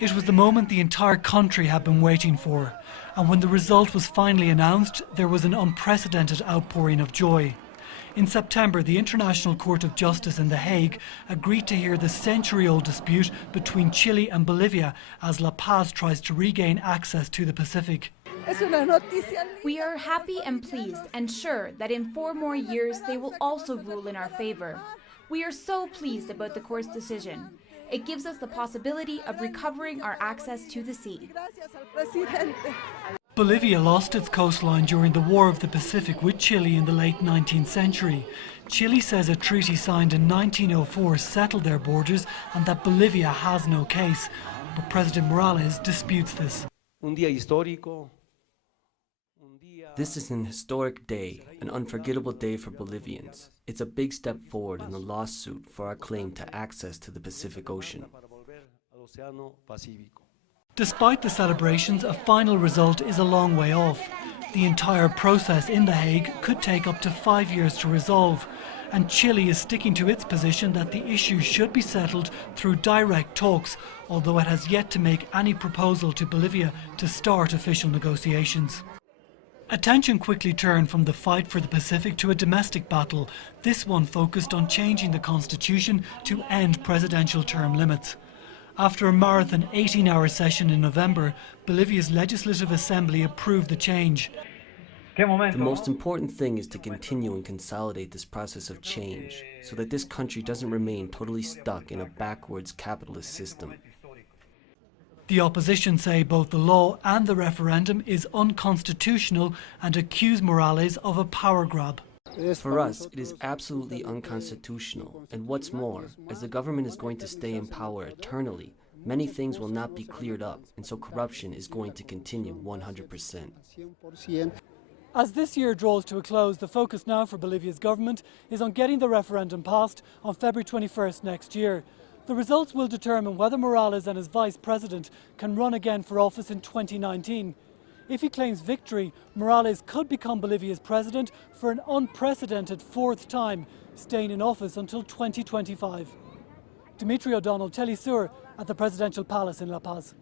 It was the moment the entire country had been waiting for, and when the result was finally announced, there was an unprecedented outpouring of joy. In September, the International Court of Justice in The Hague agreed to hear the century-old dispute between Chile and Bolivia as La Paz tries to regain access to the Pacific. We are happy and pleased and sure that in 4 more years they will also rule in our favor. We are so pleased about the court's decision. It gives us the possibility of recovering our access to the sea. Bolivia lost its coastline during the War of the Pacific with Chile in the late 19th century. Chile says a treaty signed in 1904 settled their borders and that Bolivia has no case. But President Morales disputes this. This is an historic day, an unforgettable day for Bolivians. It's a big step forward in the lawsuit for our claim to access to the Pacific Ocean. Despite the celebrations, a final result is a long way off. The entire process in The Hague could take up to 5 years to resolve, and Chile is sticking to its position that the issue should be settled through direct talks, although it has yet to make any proposal to Bolivia to start official negotiations. Attention quickly turned from the fight for the Pacific to a domestic battle, this one focused on changing the constitution to end presidential term limits. After a marathon 18-hour session in November, Bolivia's Legislative Assembly approved the change. The most important thing is to continue and consolidate this process of change so that this country doesn't remain totally stuck in a backwards capitalist system. The opposition say both the law and the referendum is unconstitutional and accuse Morales of a power grab. For us, it is absolutely unconstitutional, and what's more, as the government is going to stay in power eternally, many things will not be cleared up, and so corruption is going to continue 100%. As this year draws to a close, the focus now for Bolivia's government is on getting the referendum passed on February 21st next year. The results will determine whether Morales and his vice president can run again for office in 2019. If he claims victory, Morales could become Bolivia's president for an unprecedented 4th time, staying in office until 2025. Dimitri O'Donnell, Telesur at the Presidential Palace in La Paz.